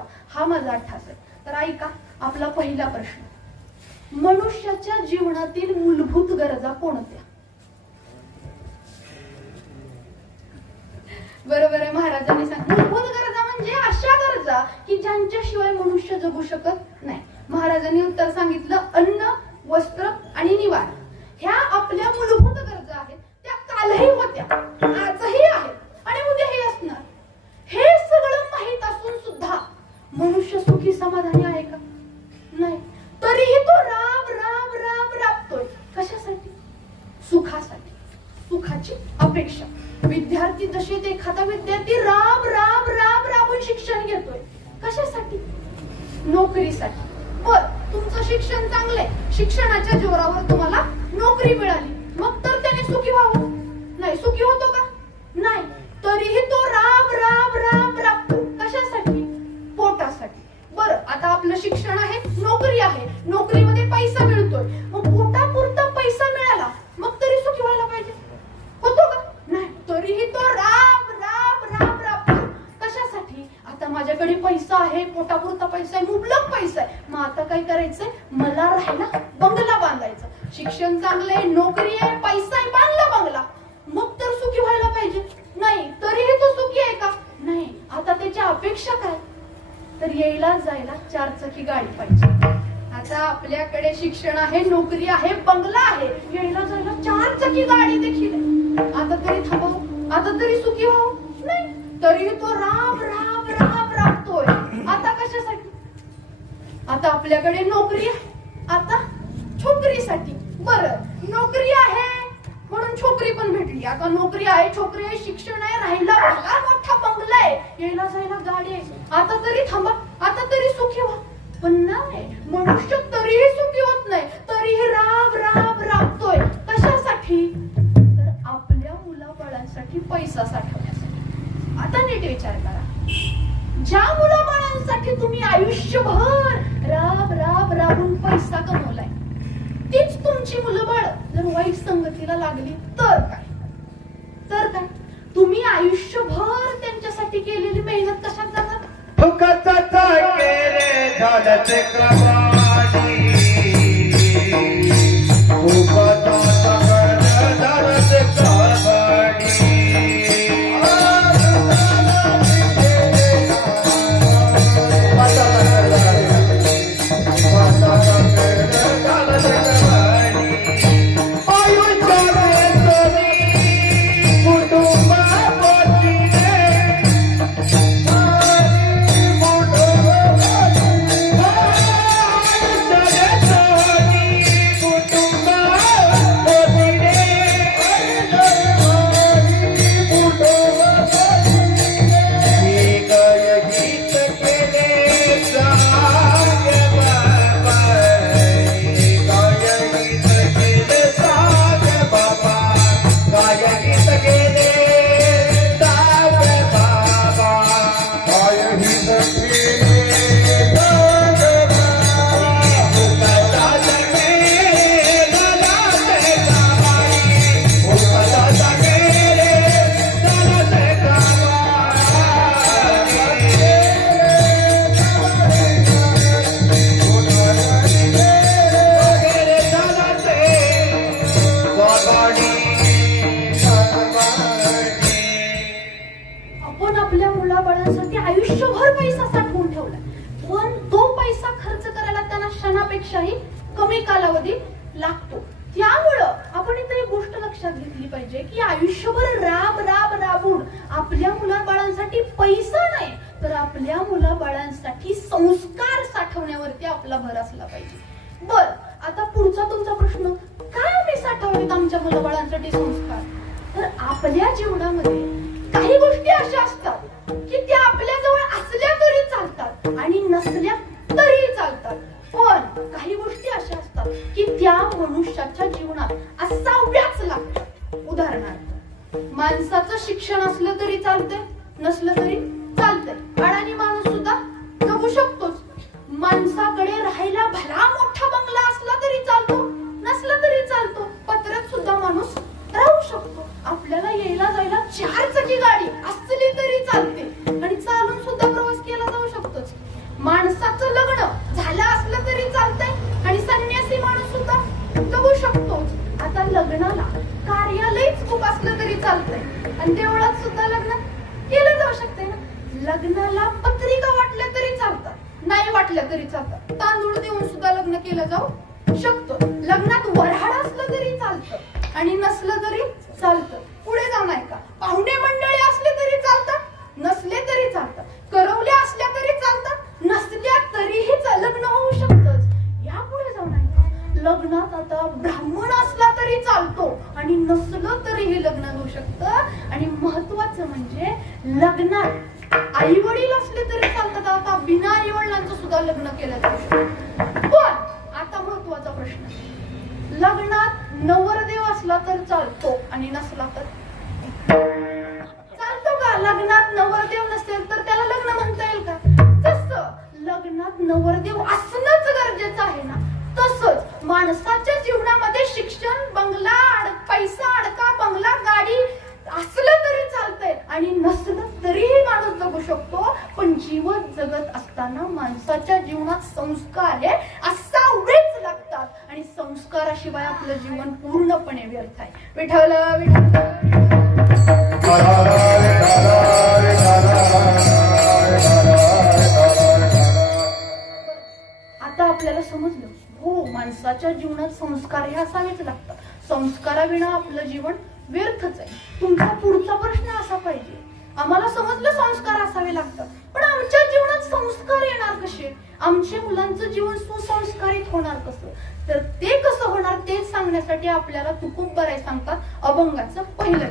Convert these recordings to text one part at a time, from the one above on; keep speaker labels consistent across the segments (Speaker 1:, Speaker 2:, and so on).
Speaker 1: करावा हा माझा अठ्ठास आहे. तर ऐका आपला पहिला प्रश्न. मनुष्याच्या जीवनातील मूलभूत गरजा कोणत्या? बरोबर आहे महाराजांनी सांग मूलभूत गरजा म्हणजे अशा गरजा की ज्यांच्याशिवाय मनुष्य जगू शकत नाही. महाराजांनी उत्तर सांगितलं अन्न वस्त्र आणि निवारा. ह्या आपल्या मूलभूत गरजा आहेत. त्या कालही होत्या. आजही आहेत. मनुष्य सुखी समाधानी आहे का? नाही. तरीही तो राब राब राब राबतोय. कशासाठी? सुखासाठी. सुखाची अपेक्षा. विद्यार्थी जसे ते एखादा विद्यार्थी राब राब राब राबून शिक्षण घेतोय. कशासाठी? नोकरीसाठी. बर तुमचं शिक्षण चांगलंय. शिक्षणाच्या जोरावर तुम्हाला तरीही तो राब राब राब राबतो कशासाठी? आता माझ्याकडे पैसा आहे पोटापुरता पैसा आहे मुबलक पैसा आहे. मग आता काय करायचंय? मला राहायला बंगला बांधायचा. शिक्षण चांगलंय नोकरी आहे पैसा आहे बांधला बंगला. मग तर सुखी व्हायला पाहिजे. नाही तरीही तो सुखी आहे का? नाही आता त्याच्या अपेक्षा काय? तर यायला जायला चार चाकी गाडी पाहिजे. आता आपल्याकडे शिक्षण आहे नोकरी आहे बंगला आहे. यायला जायला चार चाकी गाडी देखील आता तरी थांबव. आता तरी सुखी हो नाही. तरीही तो राब राब राब राबतोय. आता कशासाठी? आता आपल्याकडे नोकरी आहे. आता छोकरीसाठी. बर नोकरी आहे म्हणून छोकरी पण भेटली. आता नोकरी आहे छोकरी आहे शिक्षण आहे राहिला. भला मोठा बंगला आहे. यायला जायला गाडी आहे. आता तरी थांबा. आता तरी सुखी व्हा. पण नाही मनुष्य तरीही सुखी होत नाही. ज्या मुलाबाळांसाठी तुम्ही आयुष्यभर राब राब राबून पैसा कमवलाय. तीच तुमची मुलं बाळ जर वाईट संगतीला लागली तर काय? तर काय? तुम्ही आयुष्यभर त्यांच्यासाठी केलेली मेहनत कशात जाणार आयुष्यभर पैसा साठवून ठेवलाय. पण तो पैसा खर्च करायला त्यांना क्षणापेक्षाही कमी कालावधी लागतो. त्यामुळं आपण इथे एक गोष्ट लक्षात घेतली पाहिजे की आयुष्यभर राब राब राबून आपल्या मुलाबाळांसाठी पैसा नाही तर आपल्या मुलाबाळांसाठी संस्कार साठवण्यावरती आपला भर असला पाहिजे. बर आता पुढचा तुमचा प्रश्न काय आम्ही साठवलेत आमच्या मुलाबाळांसाठी संस्कार? तर आपल्या जीवनामध्ये काही गोष्टी अशा असतात तरी चालतंय. आणि देवळात सुद्धा लग्न केलं जाऊ शकते ना? लग्नाला पत्रिका वाटल्या तरी चालतात नाही वाटल्या तरी चालतात. तांदूळ देऊन सुद्धा लग्न केलं जाऊ शकतं. लग्नात वऱ्हाड असलं तरी चालतं आणि नसलं तरी चालतं. पुढे जाऊन ऐका पाहुणे मंडळी असले बिना आईवडिलांचं सुद्धा लग्न केलं जाऊ शकतं पण आता महत्त्वाचा प्रश्न. लग्नात नवरदेव असला तर चालतो आणि नसला तर माणसाच्या जीवनात संस्कार हे असावेच लागतात. आणि संस्काराशिवाय आपलं जीवन पूर्णपणे व्यर्थ आहे. विठ्ठल आता आपल्याला समजलं. हो माणसाच्या जीवनात संस्कार हे असावेच लागतात. संस्काराविना आपलं जीवन व्यर्थच आहे. तुमचा होणार कसं तर ते कसं होणार ते सांगण्यासाठी आपल्याला तुकूप बराय सांगतात अभंगाचं पहिलं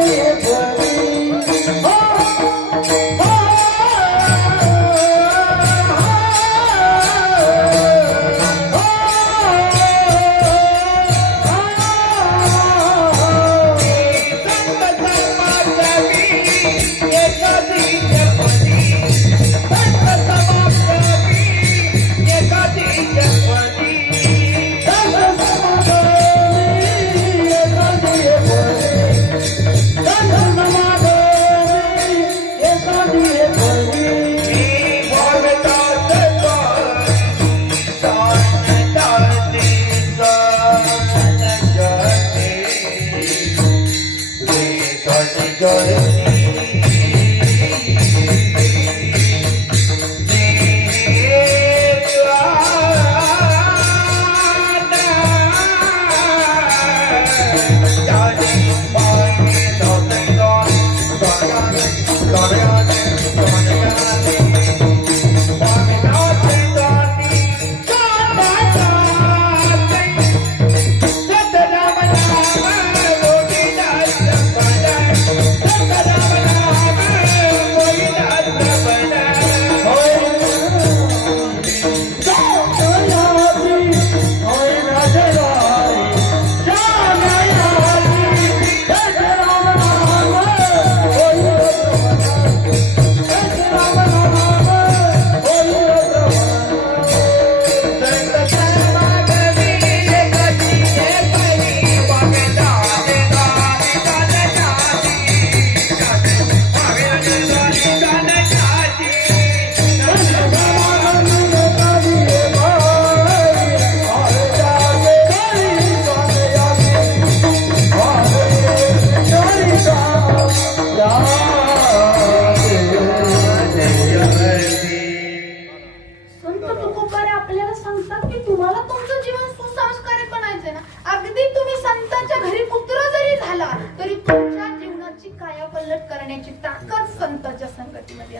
Speaker 1: Yeah. Hey.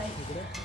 Speaker 1: संतांच्या